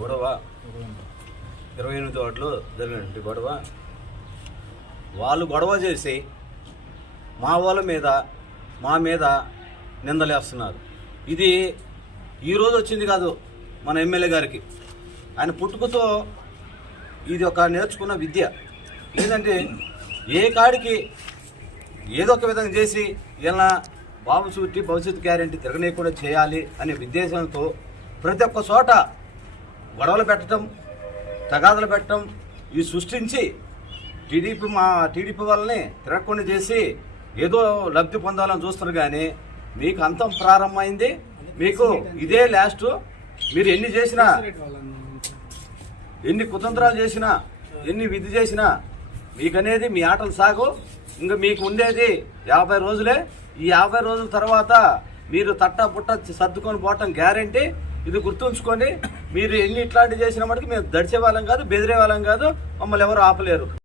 గొడవ 28 వార్డులో జరిగినటువంటి గొడవ. వాళ్ళు గొడవ చేసి మా వాళ్ళ మీద మా మీద నిందలేస్తున్నారు. ఇది ఈరోజు వచ్చింది కాదు మన ఎమ్మెల్యే గారికి. ఆయన పుట్టుకతో ఇది ఒక నేర్చుకున్న విద్య. ఏంటంటే ఏ కాడికి ఏదో ఒక విధంగా చేసి ఇలా బాబు చుట్టి భవిష్యత్తు గ్యారెంటీ తిరగనీయకుండా చేయాలి అనే ఉద్దేశంతో ప్రతి ఒక్క చోట గొడవలు పెట్టడం, తగాదలు పెట్టడం ఇవి సృష్టించి టీడీపీ వాళ్ళని తిరగకుండా చేసి ఏదో లబ్ధి పొందాలని చూస్తారు. కానీ మీకు అంతం ప్రారంభమైంది. మీకు ఇదే లాస్ట్. మీరు ఎన్ని చేసినా, ఎన్ని కుతంత్రాలు చేసినా, ఎన్ని విధి చేసినా మీకనేది మీ ఆటలు సాగు. ఇంకా మీకు ఉండేది 50 రోజులే. ఈ 50 రోజుల తర్వాత మీరు తట్టా పుట్ట సర్దుకొని పోవటం గ్యారెంటీ. ఇది గుర్తుంచుకోండి. మీరు ఎన్ని ఇట్లాంటివి చేసిన మటుకు మేము దడిచే వాళ్ళం కాదు, బెదిరే వాళ్ళం కాదు. మమ్మల్ని ఎవరు ఆపలేరు.